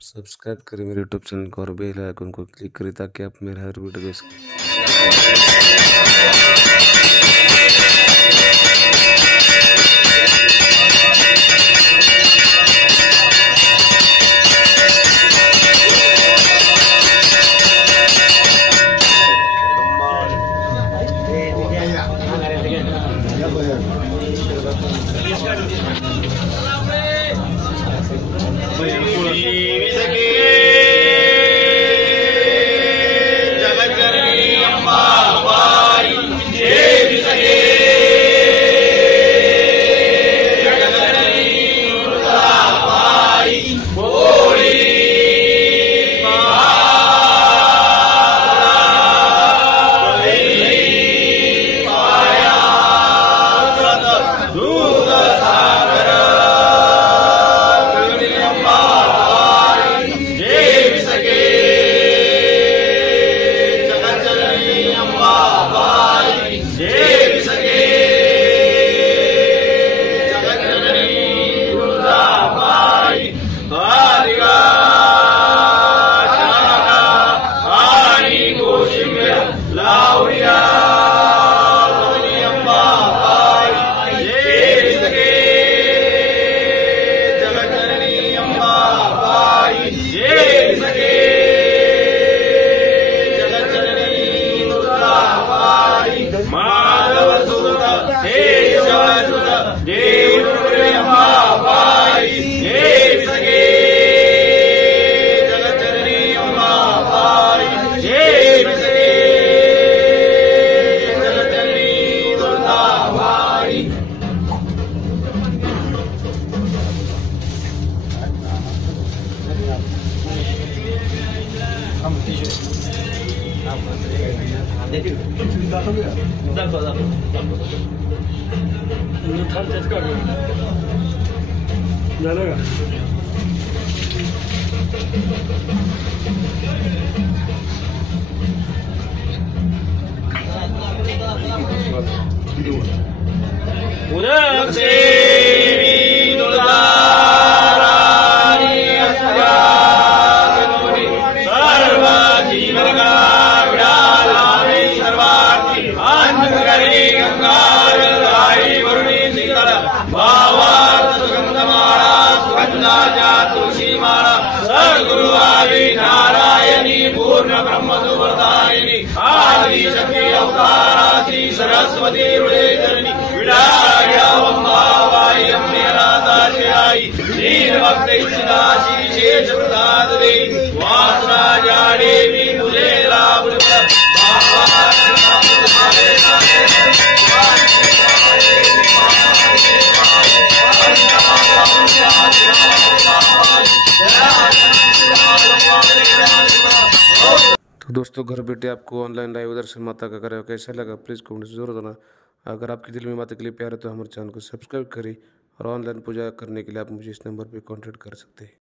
Subscribe करें मेरे YouTube channel को और बेल आइकन को क्लिक करें ताकि आप मेरा हर वीडियो देख सकें। सरस्वती हृदयधरणी दीन भक्त इच्छिदाशी शेष प्रसाद दे वासराजा देवी मुझे लाभ तो दोस्तों, घर बैठे आपको ऑनलाइन लाइव दर्शन माता का करें, कैसा लगा प्लीज़ कमेंट से जरूर देना। अगर आपके दिल में माता के लिए प्यार है तो हमारे चैनल को सब्सक्राइब करें और ऑनलाइन पूजा करने के लिए आप मुझे इस नंबर पर कॉन्टैक्ट कर सकते हैं।